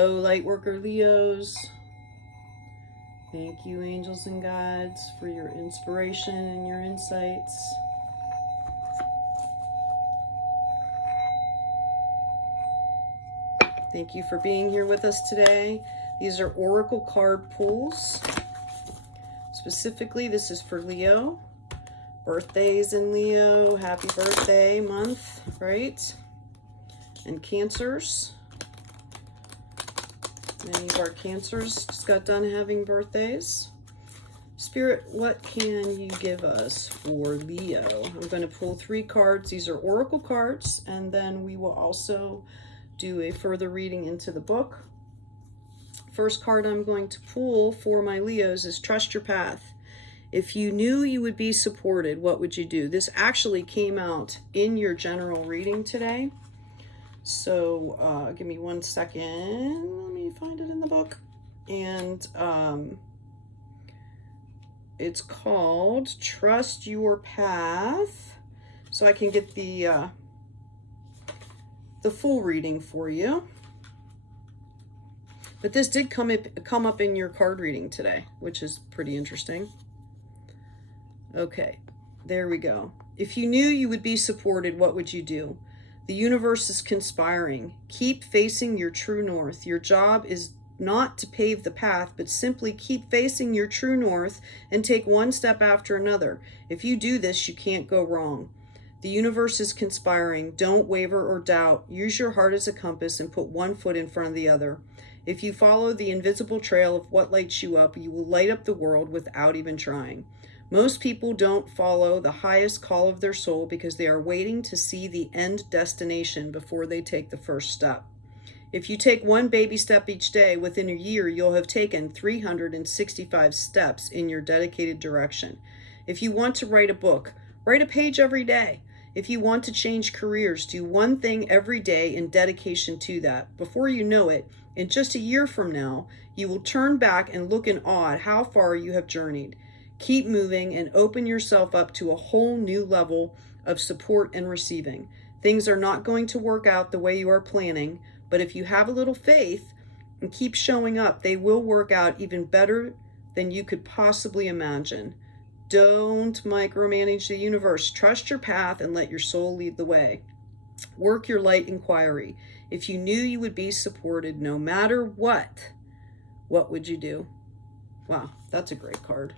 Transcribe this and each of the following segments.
Hello, Lightworker Leos. Thank you, angels and guides, for your inspiration and your insights. Thank you for being here with us today. These are oracle card pulls. Specifically, this is for Leo. Birthdays in Leo. Happy birthday month, right? And Cancers. Many of our Cancers just got done having birthdays. Spirit, what can you give us for Leo? I'm going to pull 3 cards. These are oracle cards, and then we will also do a further reading into the book. First card I'm going to pull for my Leos is Trust Your Path. If you knew you would be supported, what would you do? This actually came out in your general reading today. So give me 1 second. Let me find it in the book. And it's called Trust Your Path. So I can get the full reading for you. But this did come up in your card reading today, which is pretty interesting. Okay, there we go. If you knew you would be supported, what would you do? The universe is conspiring. Keep facing your true north. Your job is not to pave the path, but simply keep facing your true north and take one step after another. If you do this, you can't go wrong. The universe is conspiring. Don't waver or doubt. Use your heart as a compass and put one foot in front of the other. If you follow the invisible trail of what lights you up, you will light up the world without even trying. Most people don't follow the highest call of their soul because they are waiting to see the end destination before they take the first step. If you take one baby step each day, within a year, you'll have taken 365 steps in your dedicated direction. If you want to write a book, write a page every day. If you want to change careers, do one thing every day in dedication to that. Before you know it, in just a year from now, you will turn back and look in awe at how far you have journeyed. Keep moving and open yourself up to a whole new level of support and receiving. Things are not going to work out the way you are planning, but if you have a little faith and keep showing up, they will work out even better than you could possibly imagine. Don't micromanage the universe. Trust your path and let your soul lead the way. Work your light inquiry. If you knew you would be supported no matter what would you do? Wow, that's a great card.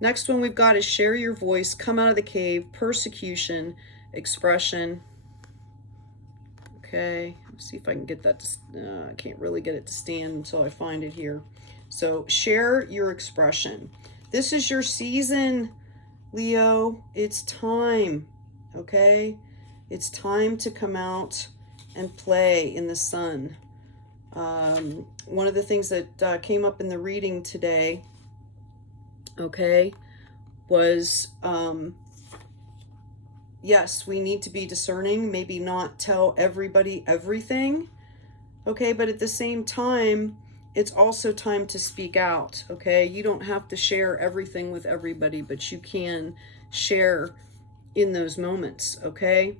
Next one we've got is Share Your Voice, Come Out of the Cave, Persecution, Expression. Okay, let's see if I can get that to, I can't really get it to stand until I find it here. So share your expression. This is your season, Leo. It's time, okay? It's time to come out and play in the sun. One of the things that came up in the reading today, okay, was yes, we need to be discerning, maybe not tell everybody everything, okay, but at the same time, it's also time to speak out, okay? You don't have to share everything with everybody, but you can share in those moments, okay?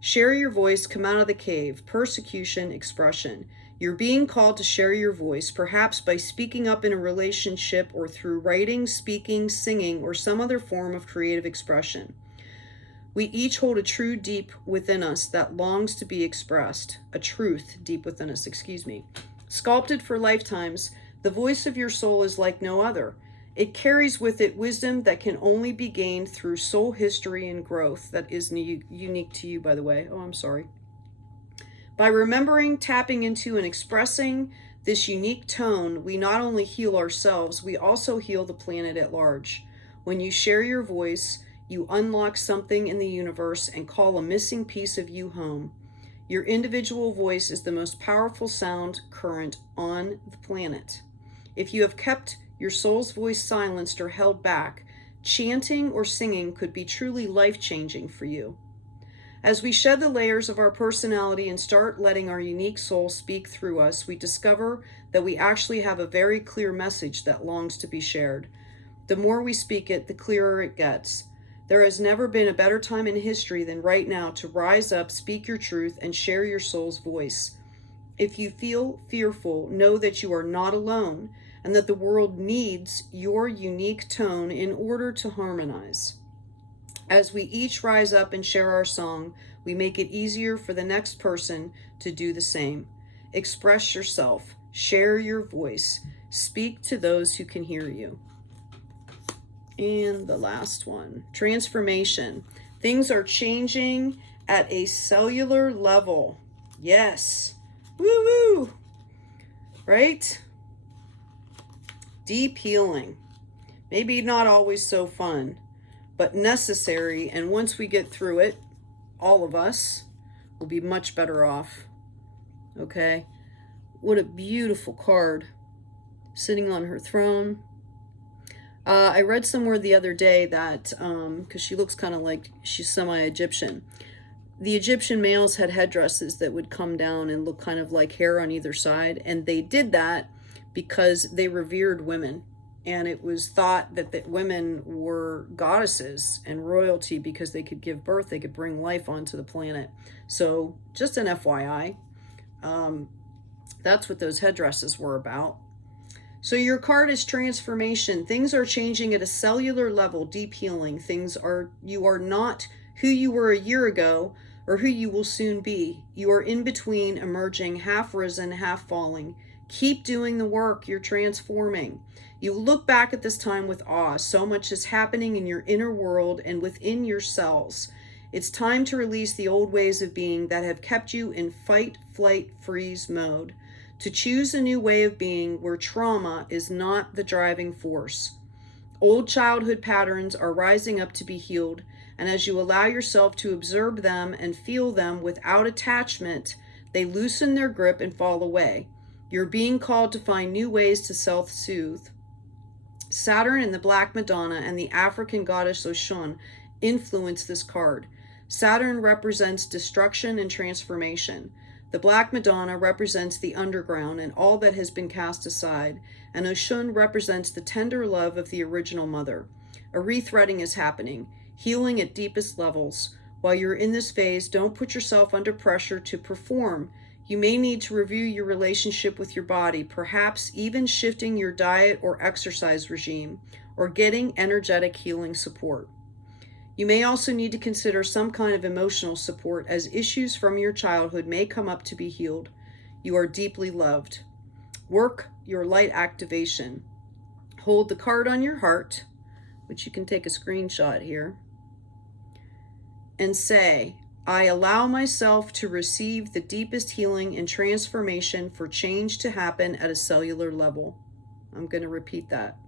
Share your voice, come out of the cave, persecution, expression. You're being called to share your voice, perhaps by speaking up in a relationship or through writing, speaking, singing, or some other form of creative expression. We each hold a truth deep within us that longs to be expressed. A truth deep within us, Sculpted for lifetimes, the voice of your soul is like no other. It carries with it wisdom that can only be gained through soul history and growth that is unique to you, by the way. Oh, I'm sorry. By remembering, tapping into, and expressing this unique tone, we not only heal ourselves, we also heal the planet at large. When you share your voice, you unlock something in the universe and call a missing piece of you home. Your individual voice is the most powerful sound current on the planet. If you have kept your soul's voice silenced or held back, chanting or singing could be truly life-changing for you. As we shed the layers of our personality and start letting our unique soul speak through us, we discover that we actually have a very clear message that longs to be shared. The more we speak it, the clearer it gets. There has never been a better time in history than right now to rise up, speak your truth, and share your soul's voice. If you feel fearful, know that you are not alone and that the world needs your unique tone in order to harmonize. As we each rise up and share our song, we make it easier for the next person to do the same. Express yourself, share your voice, speak to those who can hear you. And the last one, transformation. Things are changing at a cellular level. Yes. Woo-woo. Right? Deep healing. Maybe not always so fun, but necessary. And once we get through it, all of us will be much better off. Okay? What a beautiful card. Sitting on her throne. I read somewhere the other day that, because she looks kind of like she's semi-Egyptian, the Egyptian males had headdresses that would come down and look kind of like hair on either side. And they did that because they revered women. And it was thought that women were goddesses and royalty because they could give birth, they could bring life onto the planet. So just an FYI, that's what those headdresses were about. So your card is transformation. Things are changing at a cellular level, deep healing. You are not who you were a year ago or who you will soon be. You are in between, emerging, half risen, half falling. Keep doing the work. You're transforming. You look back at this time with awe. So much is happening in your inner world and within your cells. It's time to release the old ways of being that have kept you in fight, flight, freeze mode. To choose a new way of being where trauma is not the driving force. Old childhood patterns are rising up to be healed, and as you allow yourself to observe them and feel them without attachment, they loosen their grip and fall away. You're being called to find new ways to self-soothe. Saturn and the Black Madonna and the African goddess Oshun influence this card. Saturn represents destruction and transformation. The Black Madonna represents the underground and all that has been cast aside, and Oshun represents the tender love of the original mother. A rethreading is happening, healing at deepest levels. While you're in this phase, don't put yourself under pressure to perform. You may need to review your relationship with your body, perhaps even shifting your diet or exercise regime, or getting energetic healing support. You may also need to consider some kind of emotional support as issues from your childhood may come up to be healed. You are deeply loved. Work your light activation. Hold the card on your heart, which you can take a screenshot here, and say, I allow myself to receive the deepest healing and transformation for change to happen at a cellular level. I'm going to repeat that.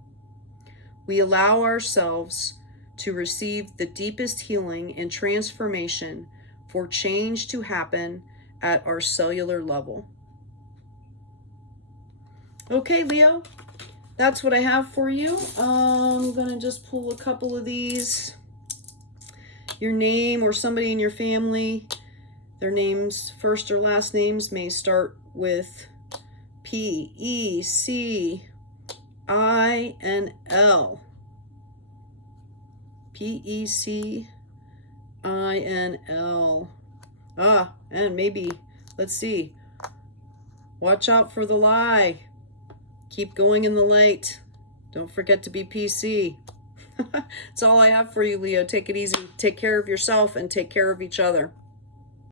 We allow ourselves to receive the deepest healing and transformation for change to happen at our cellular level. Okay, Leo, that's what I have for you. I'm going to just pull a couple of these. Your name or somebody in your family, their names, first or last names, may start with P, E, C, I, and L. P-E-C-I-N-L. And maybe, let's see. Watch out for the lie. Keep going in the light. Don't forget to be PC. That's all I have for you, Leo. Take it easy. Take care of yourself and take care of each other.